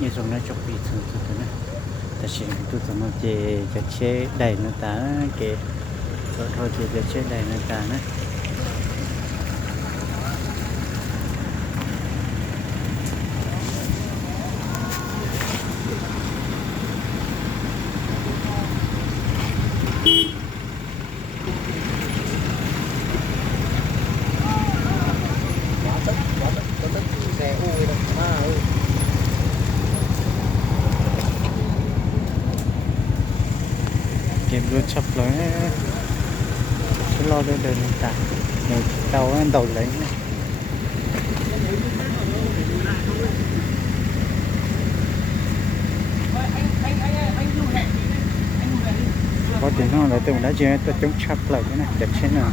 như trong nó chọc bị thương tụi nó ta sẽ tụi nó chế cái chế đầy nó ta cái thôi thì cái chế đầy nó ta nữa kiếm luôn chập lấy lo đưa đời ta này tàu ăn đầu lấy này có tiền không là tôi đã chơi tôi chống chập lại cái này đẹp thế nào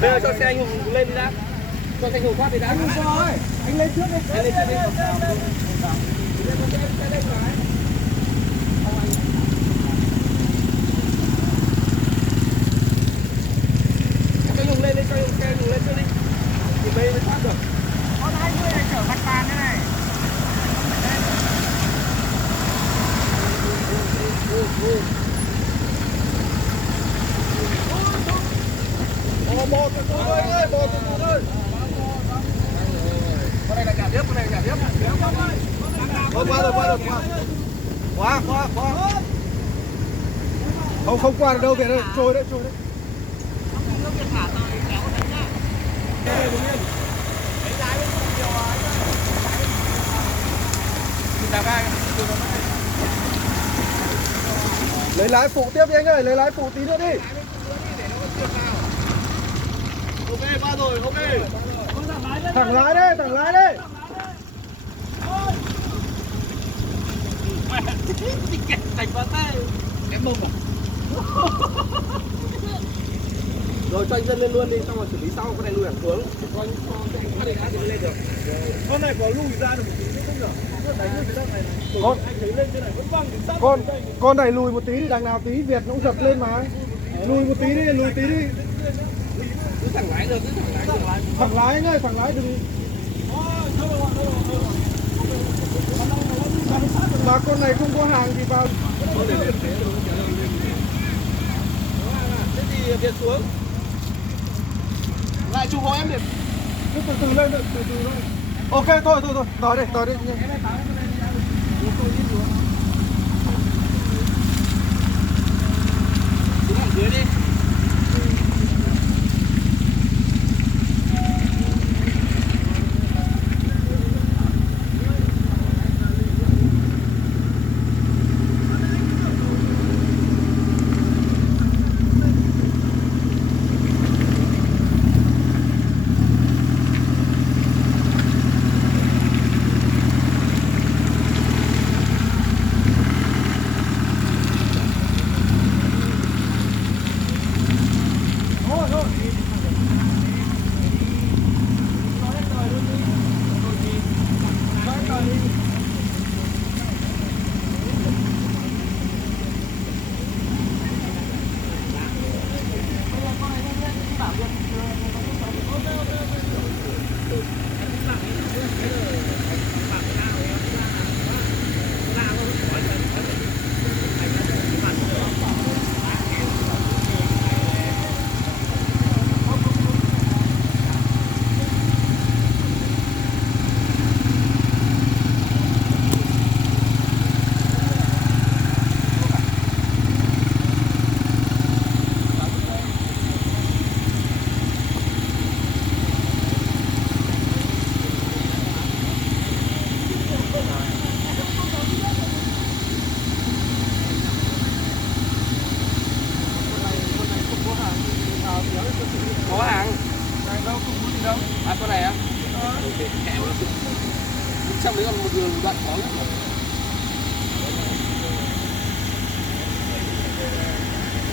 Bây giờ cho xe anh Hùng lên đi đã. Cho xe anh Hùng thoát đi đã. Anh lên trước đi. Anh lên trước đi. Cho anh Hùng lên đi, cho xe anh Hùng lên trước đi. Thì đây mới thoát được. Con 20 này chở mặt bàn thế này. Bò từ từ thôi anh ơi, bò từ từ thôi. Con này là cả tiếp, con này là cả tiếp. Qua rồi, qua rồi, qua. Qua. Không qua được đâu, Việt ơi, trôi đấy. Lấy lái phụ tiếp đi anh ơi, lấy lái phụ tí nữa đi. Ok, qua rồi, ok. Thẳng lái đấy. Thành quá tay. Em mông à? Rồi cho anh dân lên luôn đi, xong rồi xử lý sau, con này lùi hẳn xuống. Cho anh để khác thì lên được. Con này có lùi ra được một tí nữa không nhỉ? Con anh thấy lên trên này vẫn văng đến sát. Con này lùi một tí thì đằng nào tí Việt nó cũng dập lên mà. Lùi một tí đi, Cứ thẳng lái được, Thẳng lái anh ơi, thẳng lái đừng. Mà con này không có hàng thì vào. Thế thì Việt xuống. Lại chụp hộ em để. Cứ từ từ lên, từ từ thôi. Ok, thôi. Đòi đi. Đứng ở dưới đi. Có hàng. Hàng đâu, không có gì đâu. À con này á? Trong đấy còn một đường đoạn khó nhất.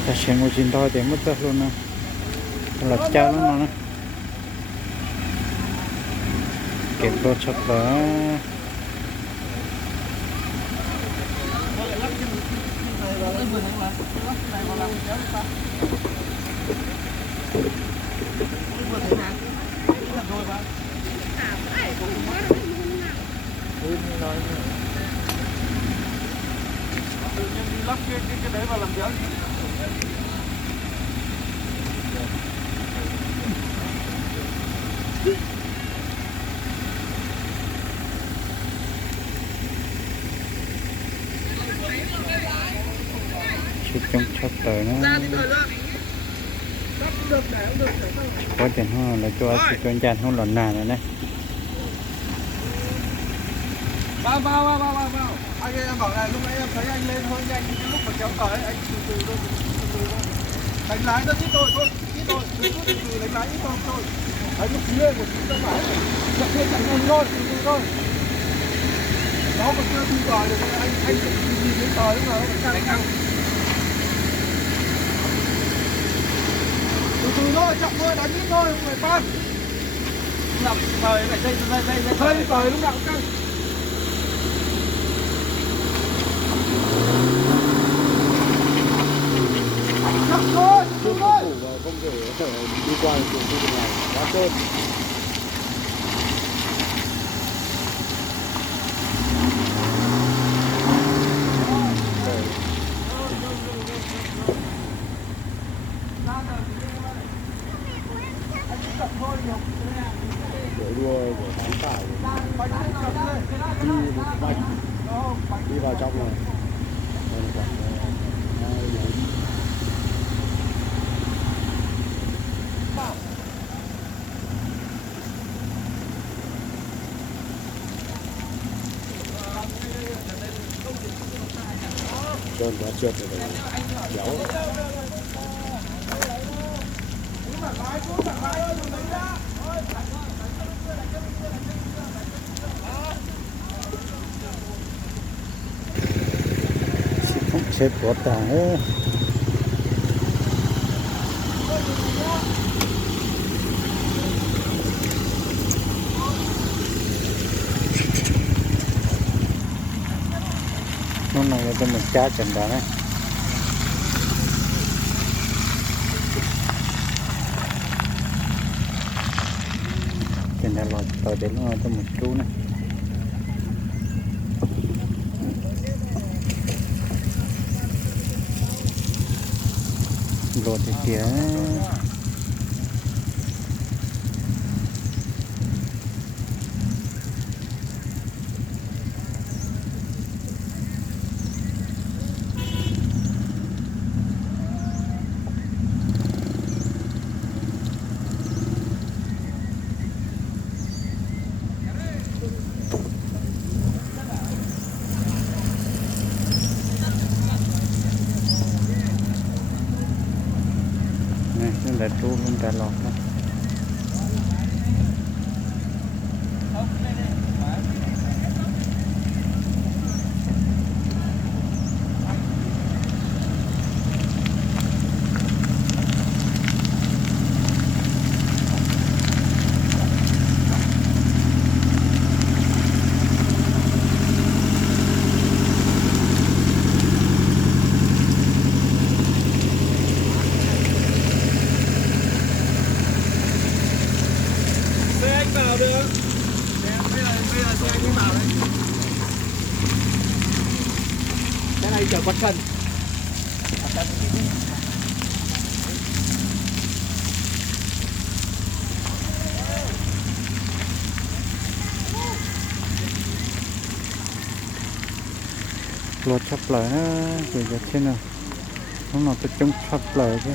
ta xem một chín thôi thì mất tất luôn nè là cha nó nè kịp đồ chập là lắp cái đấy vào làm gì? chút trong chập tới nó có chuyện hơn là cho chuyện chăn không lần nào nữa đấy Vào. Anh ơi, em bảo này, lúc nãy em thấy anh lên hơi nhanh, cái lúc mà kéo tới anh từ từ thôi. Đánh lái rất ít thôi, từ đánh lái ít thôi. Đánh một tí lên, một tí ra phải. Chậm lên chạy nhanh thôi, từ từ thôi. Nó còn chưa thu còi được, anh phải nhìn đến còi lúc nào nó phải căng. Từ từ thôi, chậm thôi, đánh ít thôi, không phải pan. Làm còi phải dây còi lúc nào cũng căng. Thôi, không thể đi qua đường khu vực này quá trơn. Để đua của bán tải đi vào trong này. Trơn quá trượt rồi đấy, kéo. không chết của ta ấy nó này là mình cha chân đó đấy chân đã lọt tới đến nó cho một chú này lọt thì kia là chú luôn đã lọt đó. Vào được. Bây giờ xe anh vào đấy. Cái này chở quạt trần. Lột chắp lại nó rồi giờ thế nào nó nào tôi chống chắp lại chứ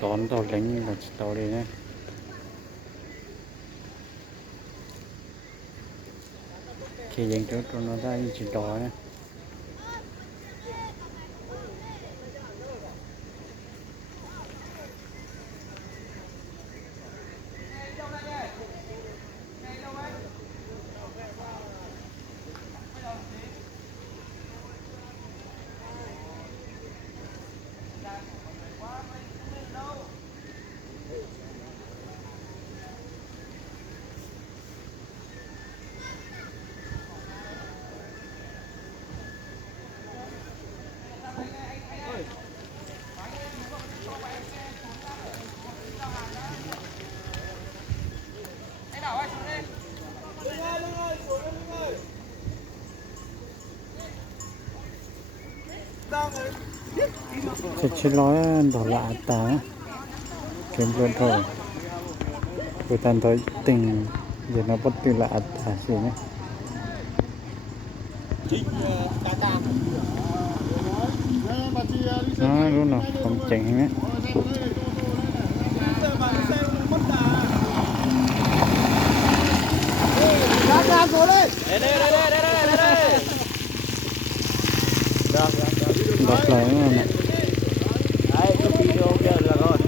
tón tàu đánh là tàu đây nhé khi dành trước cho nó ra chỉ đỏ nhé $700 ta kiếm luôn thôi của tan thôi tình giờ nó bất tư là ta gì nhé nó luôn nào không chỉnh nhé đọc lại nè Đấy, cái video kia là rồi.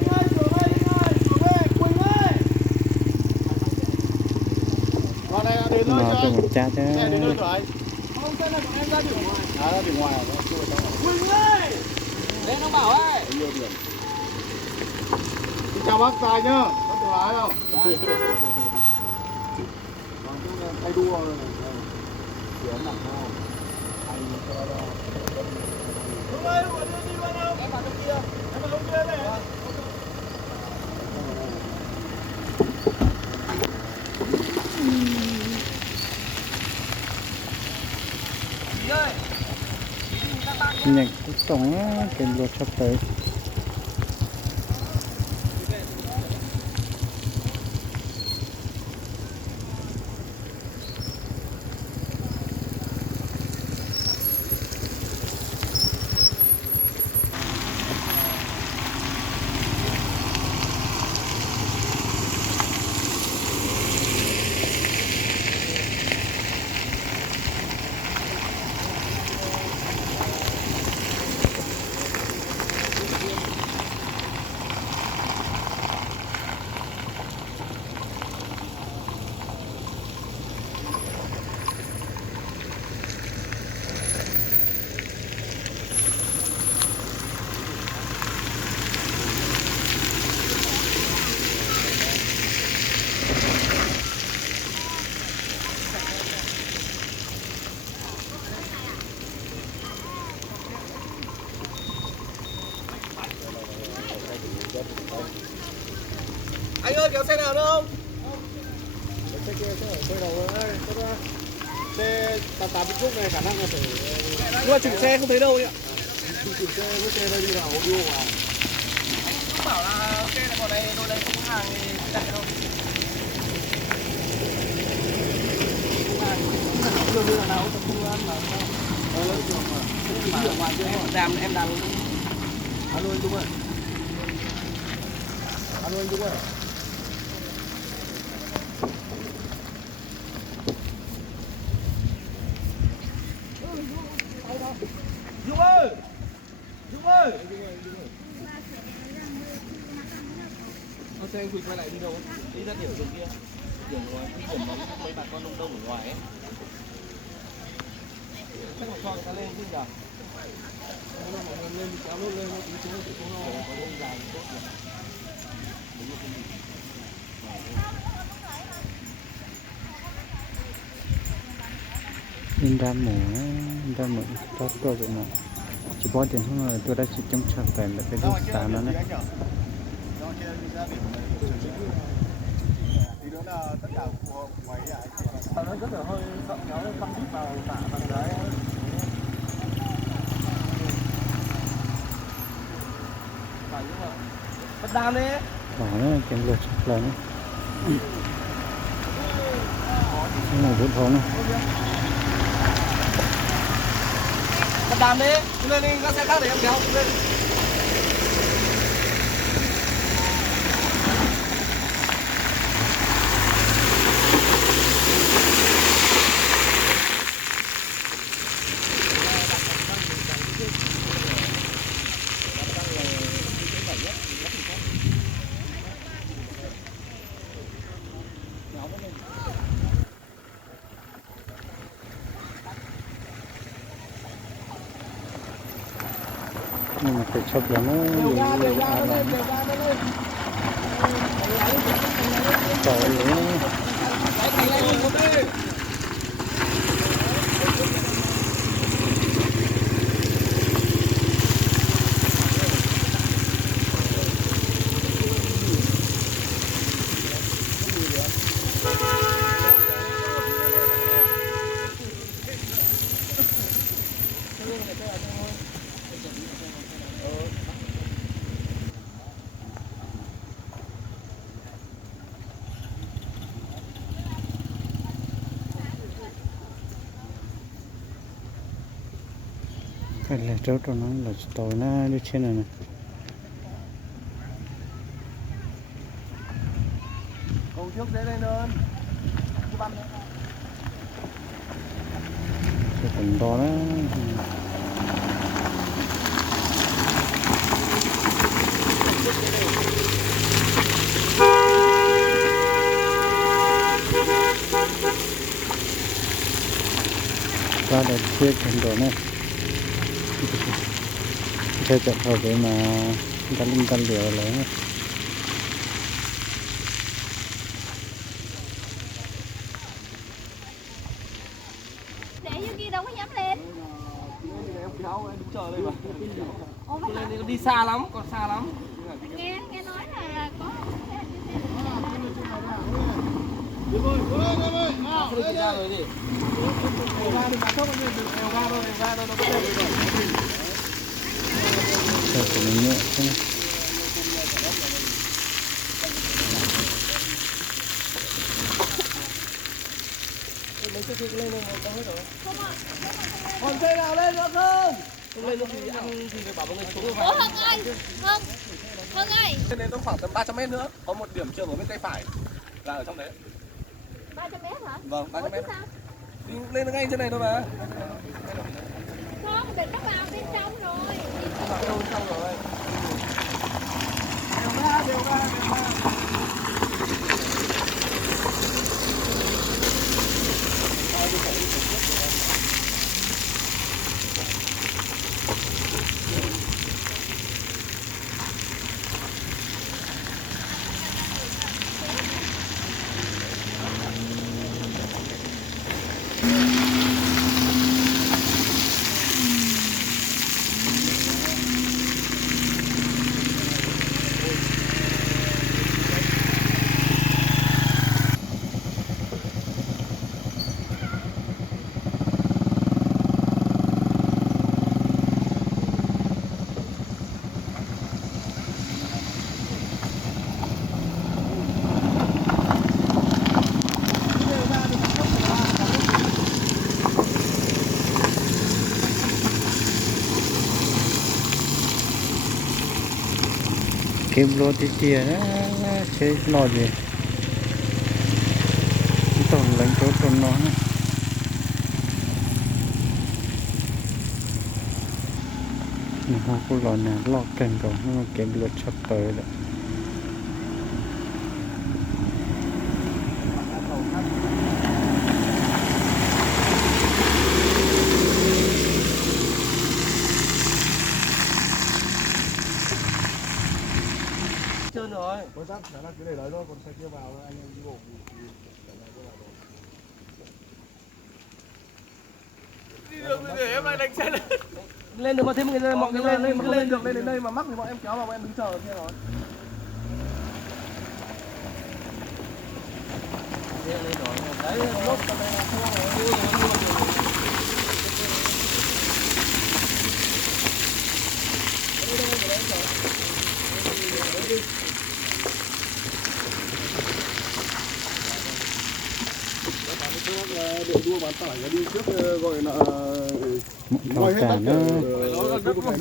nó cho một cha chứ Không, xe này của em ra điểm ngoài. À, ra điểm ngoài rồi. Quỳnh ơi! Lên ông Bảo ơi! Nhiều điểm. Xin chào bác Tài nhá. Bác tự lái không? Tay đua rồi. Chuyển nặng không? Anh cho đó. Đúng ơi, đưa đi qua đâu? Em vào trong kia. Em vào trong kia này. nhận cái tổng cái luật sắp tới Anh ơi, kéo xe nào nữa không? Xe kia xe đầu ơi. Xe 88 Vĩnh Phúc này khả năng là phải Nhưng mà chủ xe không thấy đâu ạ. chủ xe với xe đây đi vào ô điêu vào. Không bảo là xe này còn này, đồ này không có hàng thì chạy đâu. Chưa biết là nào, không ăn mà. Lấy trường mà. Em làm Alo anh Dũng ơi. Alo anh Dũng ơi. Dũng ơi! Dũng ơi! Xe anh Quỳnh quay lại đi đâu? Đi ra điểm đường kia. Điểm ngoài, điểm bóng mấy bà con đông đông ở ngoài ấy. Chắc phải cho người ta lên chứ nhỉ? Lên kéo nốt lên tí xuống thì cũng lo. Có lên dài thì tốt rồi. Đúng rồi, không đi. in ra mũ cho tôi vậy mà chỉ bỏ tiền không rồi tôi đã chỉ trong chợ về là cái lúc sáng nó đấy Tí nữa là tất cả của ngoài lại. Nó rất là hơi sợ kéo băng đít vào tạ bằng đấy. Phải nhưng mà bất đam đấy. bỏ nó cái luật sắp lớn cái này rất khó này Bất đam đấy. Lên đi, các xe khác để em kéo lên. nhưng mà phải chụp là nó Đều ra nó lên. trời ơi Đấy, thành này luôn, một đi. Cái là chỗ cho nó là tối nó đi trên này nè. Cầu trước dễ lên hơn. Cứ bắn nữa. Cái phần to đó. Ra được chiếc phần to này. Chơi chậm thôi để mà căn liều lấy. Để vô kia đâu có dám lên. Em kéo em đứng chờ đây mà. Ủa mà Lên đi xa lắm, còn xa lắm. nghe nói là có Không được ra rồi gì. Đều ra đi, không có được đều ra đâu, nó có đây rồi. Chơi của mình nhẹ thế này. Mấy chiếc kia lên này có hết rồi. Còn cây nào lên nữa không? Không lên nữa thì ăn thì phải bảo mọi người xuống. Ủa Hưng ơi, Hưng ơi. Lên đến khoảng tầm 300 m nữa, có một điểm trường ở bên tay phải là ở trong đấy. 300 mét hả? Vâng, 300 Ủa, m. chứ sao? Đi lên ngay trên này thôi mà. Không, định nó vào bên trong rồi. Vào đâu bên trong rồi. Đều ra. Kim lô tí tia đó chơi lo gì tổng lãnh chỗ cho nó họ cũng lo nè lo cành cầu nó kiếm lượt sắp tới đấy. Trơn rồi. Mới tắt, là cứ để đấy thôi, còn xe kia vào anh em đi bộ. Để em lại đánh xe lên. Lên được mà thêm người lên, mọi người lên mà lên được lên đến đây mà mắc thì bọn em kéo vào bọn em đứng chờ kia rồi. Lên rồi. Đấy, lốp tầm này là không Đội đua bán tải đi trước gọi là Mọi cả nó